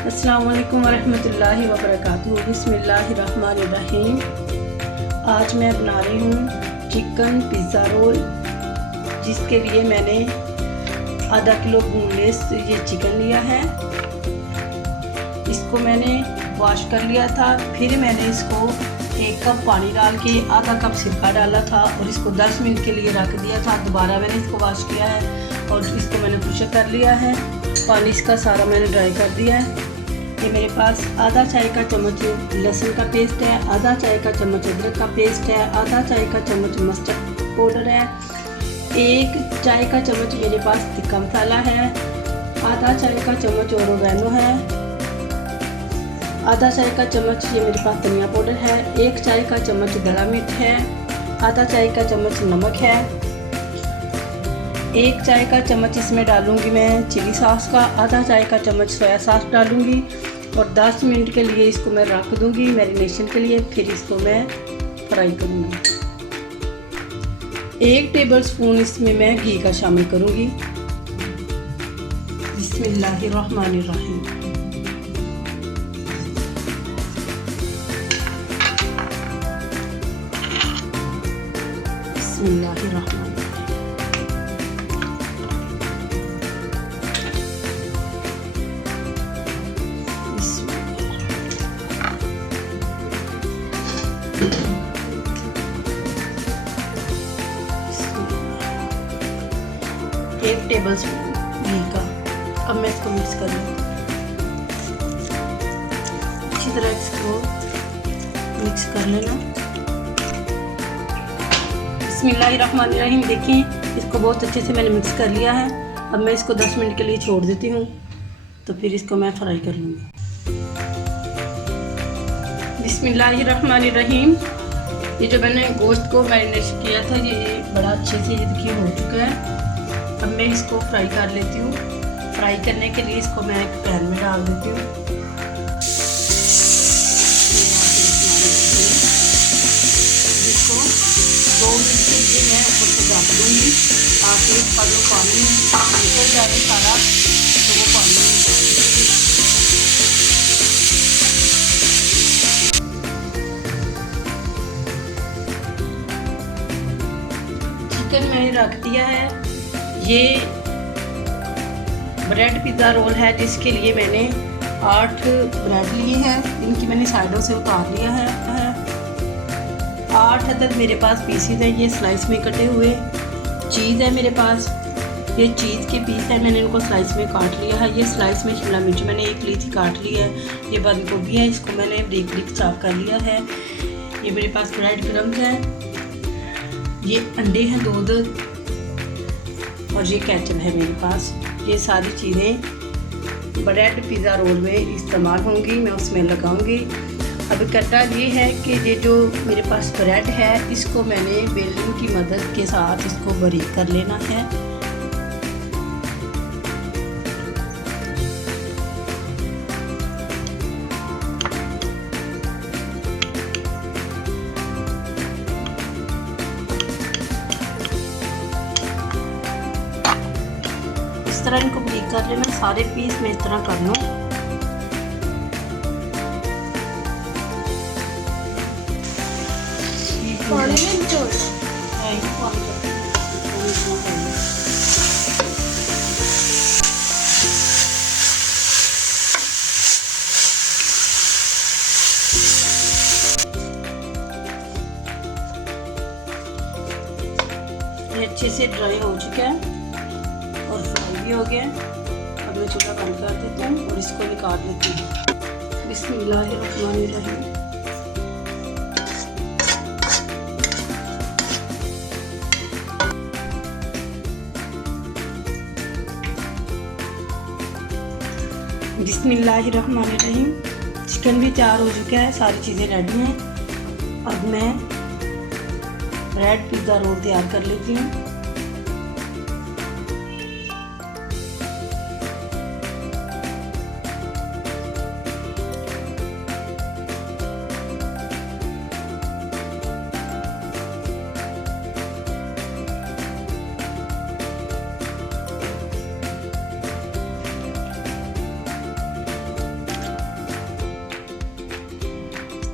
अस्सलाम वालेकुम वरहमतुल्लाहि वबरकातुहू। बिस्मिल्लाहिर्रहमानिर्रहीम। आज मैं बना रही हूँ चिकन पिज़्ज़ा रोल, जिसके लिए मैंने आधा किलो बोनलेस ये चिकन लिया है। इसको मैंने वॉश कर लिया था। फिर मैंने इसको 1 कप पानी डाल के आधा कप सिरका डाला था और इसको 10 मिनट के लिए रख दिया था। दोबारा मैंने इसको वॉश किया है और इसको मैंने पुश कर लिया है। पानी इसका सारा मैंने ड्राई कर दिया है। ये मेरे पास आधा चाय का चम्मच लहसुन का पेस्ट है, आधा चाय का चम्मच अदरक का पेस्ट है, आधा चाय का चम्मच मस्टर्ड पाउडर है, 1 चाय का चम्मच मेरे पास तिक्का मसाला है, आधा चाय का चम्मच ओरिगैनो है, आधा चाय का चम्मच ये मेरे पास धनिया पाउडर है, 1 चाय का चम्मच दड़ा मिर्च है, आधा चाय का चम्मच नमक है, 1 चाय का चम्मच इसमें डालूंगी मैं चिली सॉस का, आधा चाय का चम्मच सोया सॉस डालूंगी और 10 मिनट के लिए इसको मैं रख दूंगी मैरिनेशन के लिए। फिर इसको मैं फ्राई करूंगी। 1 टेबलस्पून इसमें मैं घी का शामिल करूंगी। बिस्मिल्लाहिर्रहमानिर्रहीम। बिस्मिल्लाहिर्रहमानिर्रहीम। 1 टेबलस्पून घी का। अब मैं इसको मिक्स कर लूँ अच्छी तरह। इसको मिक्स कर लेना। बिस्मिल्लाहिर्रहमानिर्रहीम। देखिए इसको बहुत अच्छे से मैंने मिक्स कर लिया है। अब मैं इसको 10 मिनट के लिए छोड़ देती हूँ, तो फिर इसको मैं फ्राई कर लूँगी। बिस्मिल्लाहिर्रहमानिर्रहीम। ये जो मैंने गोश्त को मैरिनेट किया था ये बड़ा अच्छे से ये देखिए हो चुका है। अब मैं इसको फ्राई कर लेती हूँ। फ्राई करने के लिए इसको मैं एक पैन में डाल देती हूँ। इसको 2 मिनट के लिए मैं ऊपर से ढक दूँगी ताकि इसका जो पानी निकल जाए सारा, तो वो पानी निकाल दूँगी। चिकन मैंने रख दिया है। ये ब्रेड पिज़्ज़ा रोल है, जिसके लिए मैंने 8 ब्रेड लिए हैं। इनकी मैंने साइडों से उतार लिया है। 8 अदद मेरे पास पीसीज हैं। ये स्लाइस में कटे हुए चीज़ है मेरे पास। ये चीज़ के पीस है, मैंने इनको स्लाइस में काट लिया है। ये स्लाइस में शिमला मिर्च मैंने 1 ली थी, काट ली है। ये बंद गोभी है, इसको मैंने बारीक बारीक चॉप कर लिया है। ये मेरे पास ब्रेड क्रम्स है। ये अंडे हैं 2 और ये केचप है मेरे पास। ये सारी चीज़ें ब्रेड पिज़्ज़ा रोल में इस्तेमाल होंगी, मैं उसमें लगाऊंगी। अब करना ये है कि ये जो मेरे पास ब्रेड है इसको मैंने बेलन की मदद के साथ इसको बारीक कर लेना है। इस तरह इनको बारीक कर लेना। सारे पीस मैं इस तरह कर लूँ। ये अच्छे से ड्राई हो चुका है और फ्राई भी हो गया। अब मैं चूल्हा बंद कर देती हूँ और इसको निकाल लेती हूँ। बिस्मिल्लाहिर्रहमानिर्रहीम। बिस्मिल्लाहिर्रहमानिर्रहीम। चिकन भी तैयार हो चुका है, सारी चीज़ें रेडी हैं। अब मैं ब्रेड पिज़्ज़ा रोल तैयार कर लेती हूँ।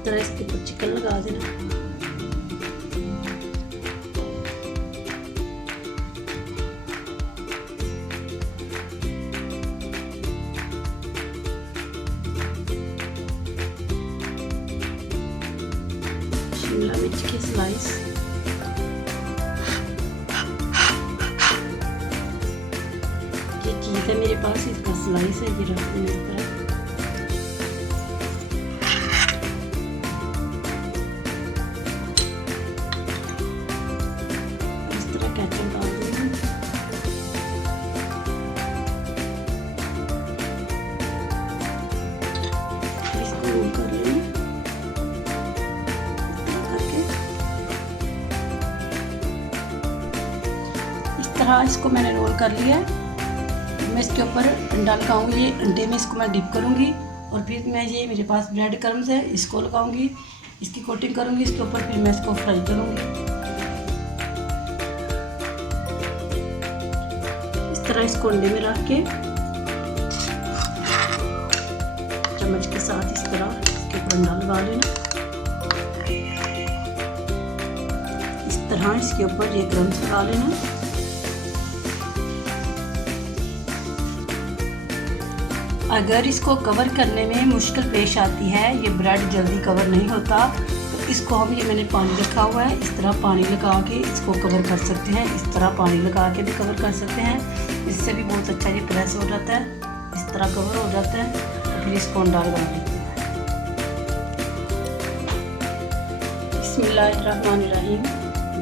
तरह इसके ऊपर चिकन लगा देना। शिमला मिर्च के स्लाइस, ये चीज़ है मेरे पास, इसका स्लाइस है, ये रख देना इस तरह। इस तरह केचप डाल देंगे। इसको रोल कर लेंगे इस तरह। इसको मैंने रोल कर लिया है। मैं इसके ऊपर अंडा लगाऊंगी, ये अंडे में इसको मैं डिप करूंगी और फिर मैं ये मेरे पास ब्रेड क्रम्स है, इसको लगाऊंगी, इसकी कोटिंग करूंगी इसके ऊपर, फिर मैं इसको फ्राई करूंगी। इस तरह इसको अंडे में रख के चम्मच के साथ इस तरह इसके ऊपर अंडा लगा लेना। इस तरह इसके ऊपर ये क्रम्स लगा लेना। अगर इसको कवर करने में मुश्किल पेश आती है, ये ब्रेड जल्दी कवर नहीं होता, तो इसको हम, ये मैंने पानी रखा हुआ है, इस तरह पानी लगा के इसको कवर कर सकते हैं। इस तरह पानी लगा के भी कवर कर सकते हैं, इससे भी बहुत अच्छा ये प्रेस हो जाता है, इस तरह कवर हो जाता है। तो फिर इसको अंडा लगा देते हैं। बिस्मिल्लाहिर्रहमानिर्रहीम।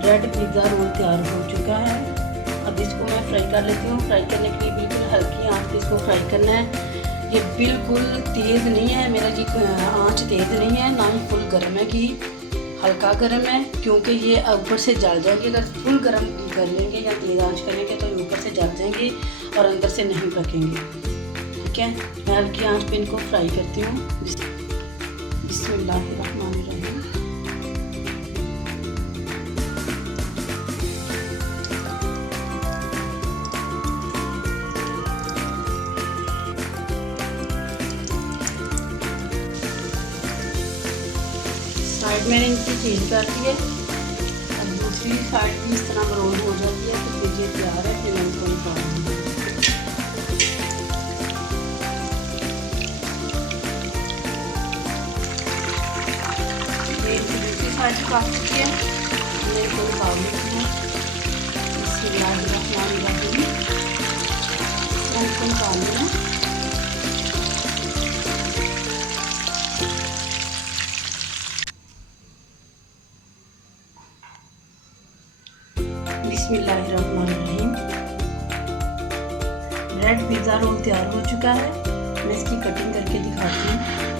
ब्रेड पिज़्ज़ा रोल तैयार हो चुका है। अब इसको मैं फ्राई कर लेती हूँ। फ्राई करने के लिए बिल्कुल हल्की आंच पे इसको फ्राई करना है। ये बिल्कुल तेज़ नहीं है, मेरा ये आंच तेज़ नहीं है, ना ही फुल गर्म है कि हल्का गर्म है, क्योंकि ये ऊपर से जल जाएंगे। अगर फुल गर्म कर लेंगे या तेज़ आंच करेंगे तो ऊपर से जल जाएंगे और अंदर से नहीं पकेंगे। ठीक है, मैं हल्की आंच पे इनको फ्राई करती हूँ। बिस्मिल्लाहिर्रहमानिर्रहीम। साइड मैंने इनकी चेंज कर दी है। अब दूसरी साइड भी इस तरह रोल हो जाती है, तो फिर ये तैयार है। फिर मैं इसको निकाल दूँगी। ये दूसरी साइड काट चुकी है, मैं इसको निकाल लेती हूँ। इसको निकाल लेना। बिस्मिल्लाहिर्रहमानिर्रहीम। ब्रेड पिज़्ज़ा रोल तैयार हो चुका है। मैं इसकी कटिंग करके दिखाती हूँ।